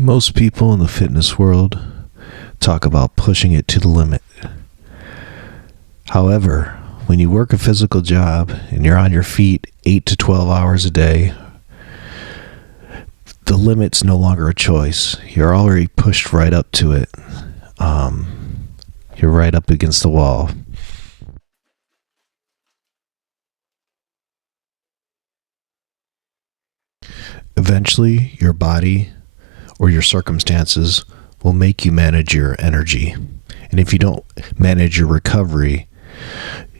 Most people in the fitness world talk about pushing it to the limit. However, when you work a physical job and you're on your feet 8 to 12 hours a day, the limit's no longer a choice. You're already pushed right up to it. You're right up against the wall. Eventually, your body or your circumstances will make you manage your energy. And if you don't manage your recovery,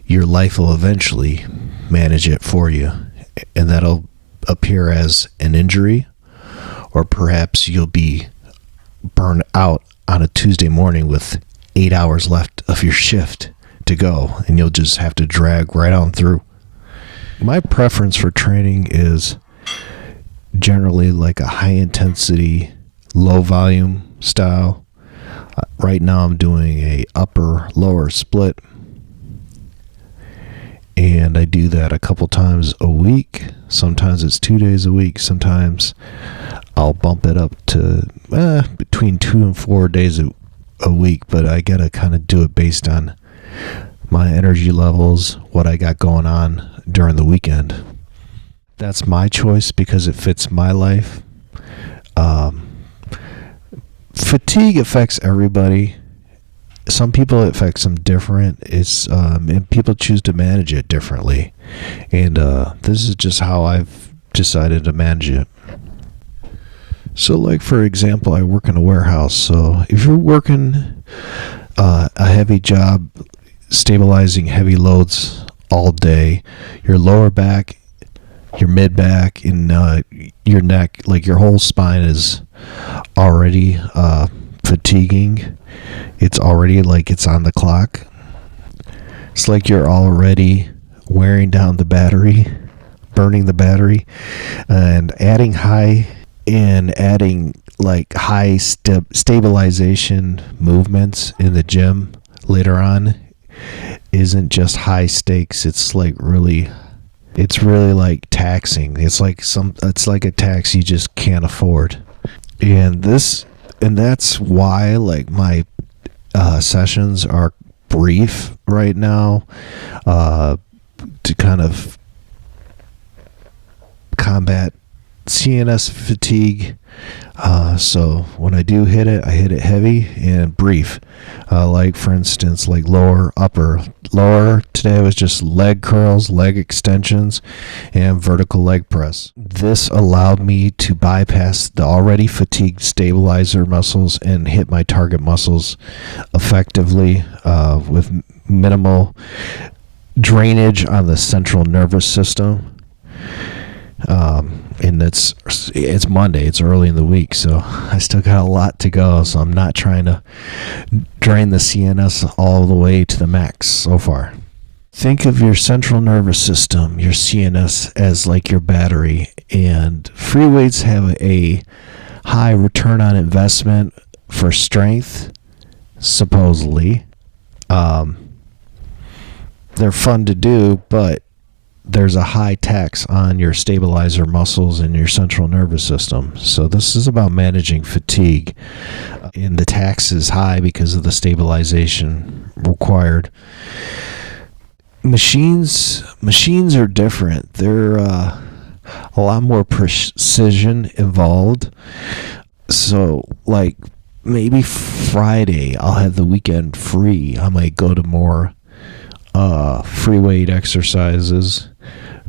your life will eventually manage it for you. And that'll appear as an injury, or perhaps you'll be burned out on a Tuesday morning with 8 hours left of your shift to go, and you'll just have to drag right on through. My preference for training is generally like a high intensity, low volume style. Right now I'm doing a upper lower split, and I do that a couple times a week. Sometimes it's 2 days a week. Sometimes I'll bump it up to between 2 and 4 days a week, but I gotta kind of do it based on my energy levels, what I got going on during the weekend. That's my choice because it fits my life. Fatigue affects everybody. Some people, it affects them different. And people choose to manage it differently. And this is just how I've decided to manage it. So, like, for example, I work in a warehouse. So if you're working a heavy job, stabilizing heavy loads all day, your lower back, your mid back, and your neck, like your whole spine is already fatiguing. It's already like it's on the clock. It's like you're already wearing down the battery, burning the battery, and adding like high stabilization movements in the gym later on isn't just high stakes. It's really like taxing. It's like a tax you just can't afford. And that's why, like, my sessions are brief right now, to kind of combat CNS fatigue. So when I do hit it, I hit it heavy and brief. Like, for instance, like lower, upper. Lower, today was just leg curls, leg extensions, and vertical leg press. This allowed me to bypass the already fatigued stabilizer muscles and hit my target muscles effectively, with minimal drainage on the central nervous system. And it's Monday, it's early in the week, so I still got a lot to go, so I'm not trying to drain the CNS all the way to the max so far. Think of your central nervous system, your CNS, as like your battery, and free weights have a high return on investment for strength, supposedly. They're fun to do, but there's a high tax on your stabilizer muscles and your central nervous system. So this is about managing fatigue. And the tax is high because of the stabilization required. Machines are different. They're a lot more precision involved. So, like, maybe Friday I'll have the weekend free. I might go to more free weight exercises.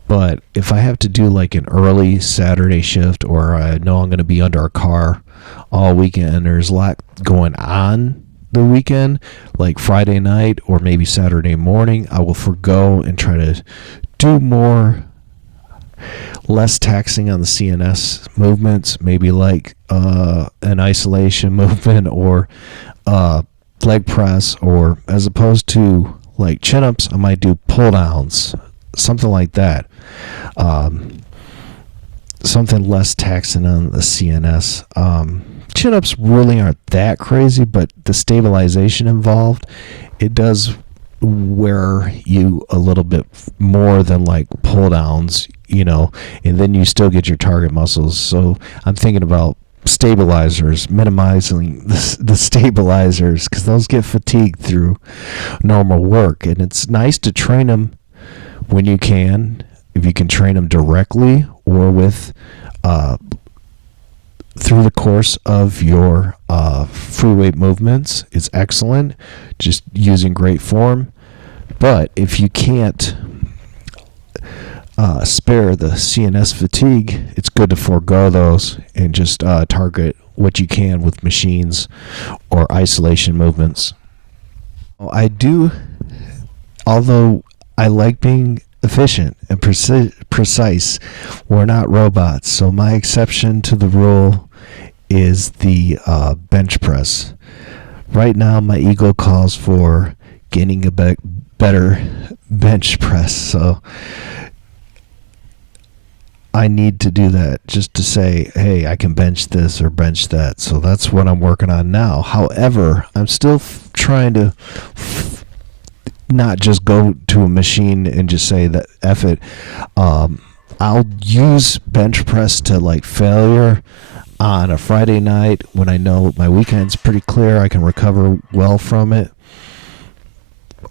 But if I have to do like an early Saturday shift, or I know I'm going to be under a car all weekend, and there's a lot going on the weekend, like Friday night or maybe Saturday morning, I will forgo and try to do less taxing on the CNS movements, maybe like an isolation movement or leg press, or as opposed to like chin-ups, I might do pull-downs, something like that. Something less taxing on the CNS. Chin-ups really aren't that crazy, but the stabilization involved, it does wear you a little bit more than like pull-downs, and then you still get your target muscles. So I'm thinking about stabilizers, minimizing the stabilizers, because those get fatigued through normal work. And it's nice to train them when you can, if you can train them directly or with through the course of your free weight movements. It's excellent, just using great form. But if you can't spare the CNS fatigue, it's good to forego those and just target what you can with machines or isolation movements. I do, although I like being efficient and precise, we're not robots. So my exception to the rule is the bench press. Right now, my ego calls for getting a better bench press. So I need to do that just to say, hey, I can bench this or bench that. So that's what I'm working on now. However, I'm still trying to not just go to a machine and just say that F it. I'll use bench press to like failure on a Friday night when I know my weekend's pretty clear. I can recover well from it.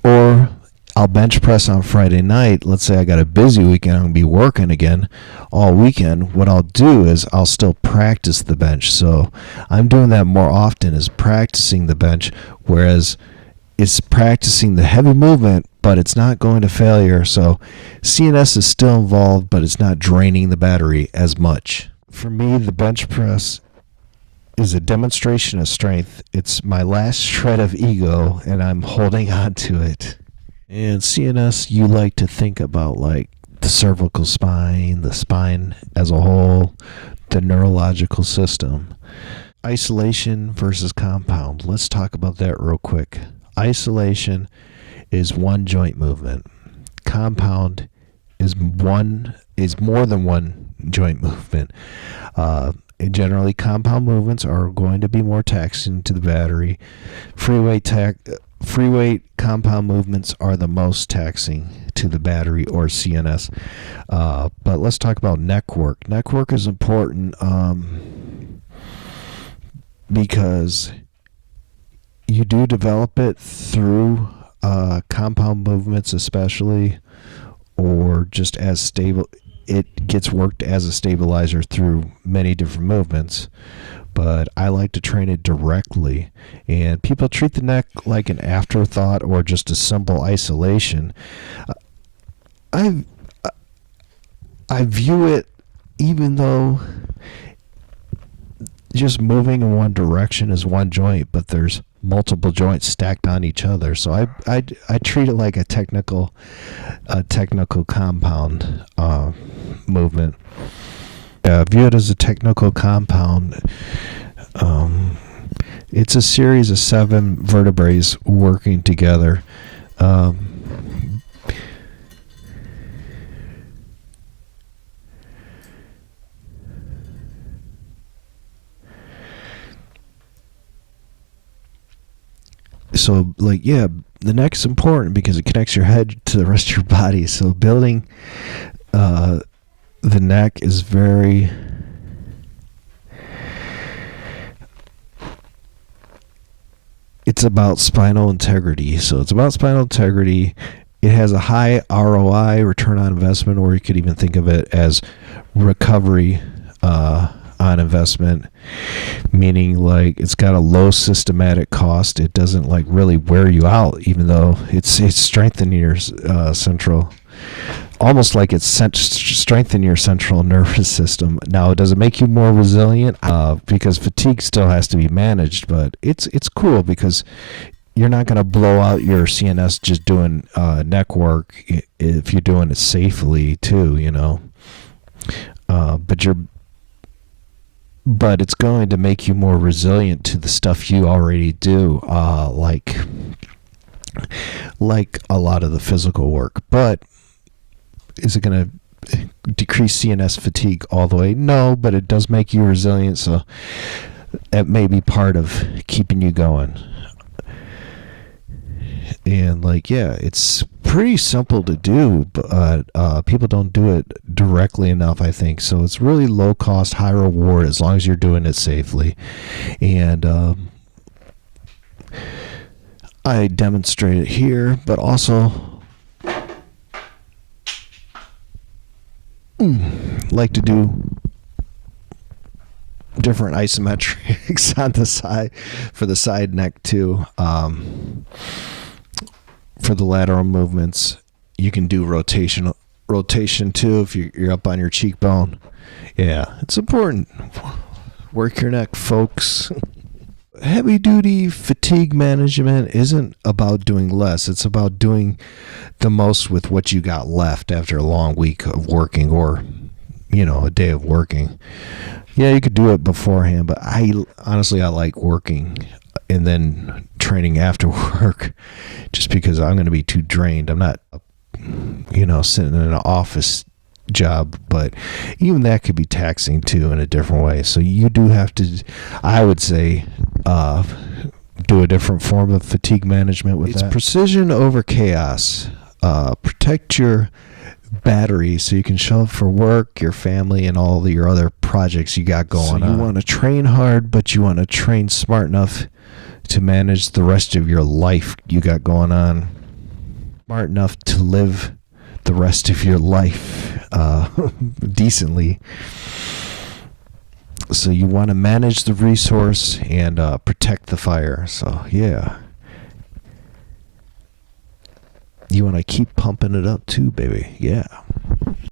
Or I'll bench press on Friday night. Let's say I got a busy weekend. I'm going to be working again all weekend. What I'll do is I'll still practice the bench. So I'm doing that more often, is practicing the bench, whereas it's practicing the heavy movement, but it's not going to failure. So CNS is still involved, but it's not draining the battery as much. For me, the bench press is a demonstration of strength. It's my last shred of ego, and I'm holding on to it. And CNS, you like to think about like the cervical spine, the spine as a whole, the neurological system. Isolation versus compound. Let's talk about that real quick. Isolation is one joint movement. Compound is more than one joint movement. Generally, compound movements are going to be more taxing to the battery. Free weight compound movements are the most taxing to the battery or CNS. But let's talk about neck work. Neck work is important because you do develop it through compound movements, especially, or just as stable. It gets worked as a stabilizer through many different movements, but I like to train it directly. And people treat the neck like an afterthought or just a simple isolation. I view it, even though just moving in one direction is one joint, but there's multiple joints stacked on each other. So I treat it like a technical compound movement. Yeah, view it as a technical compound. It's a series of 7 vertebrae working together. So, like, yeah, the neck's important because it connects your head to the rest of your body. So building the neck is very... It's about spinal integrity. So it's about spinal integrity. It has a high ROI, return on investment, or you could even think of it as recovery on investment, meaning like it's got a low systematic cost. It doesn't like really wear you out, even though it's strengthening your central, almost like it's strengthening your central nervous system. Now, does it make you more resilient? Because fatigue still has to be managed, but it's cool because you're not going to blow out your CNS just doing neck work if you're doing it safely too, you know. But it's going to make you more resilient to the stuff you already do, like a lot of the physical work. But is it going to decrease CNS fatigue all the way? No, but it does make you resilient, so that may be part of keeping you going. And like, yeah, it's pretty simple to do, but people don't do it directly enough, I think. So it's really low cost, high reward as long as you're doing it safely. And I demonstrate it here, but also like to do different isometrics on the side for the side neck too. For the lateral movements, you can do rotation too if you're up on your cheekbone. Yeah, it's important. Work your neck, folks. Heavy duty fatigue management isn't about doing less. It's about doing the most with what you got left after a long week of working, or a day of working. Yeah, you could do it beforehand, but I like working and then training after work, just because I'm going to be too drained. I'm not sitting in an office job, but even that could be taxing too in a different way. So you do have to, I would say, do a different form of fatigue management with that. It's precision over chaos. Protect your battery so you can show up for work, your family, and all your other projects you got going on. You want to train hard, but you want to train smart enough to manage the rest of your life you got going on. Smart enough to live the rest of your life decently. So you want to manage the resource and protect the fire. So yeah, you want to keep pumping it up too, baby. Yeah.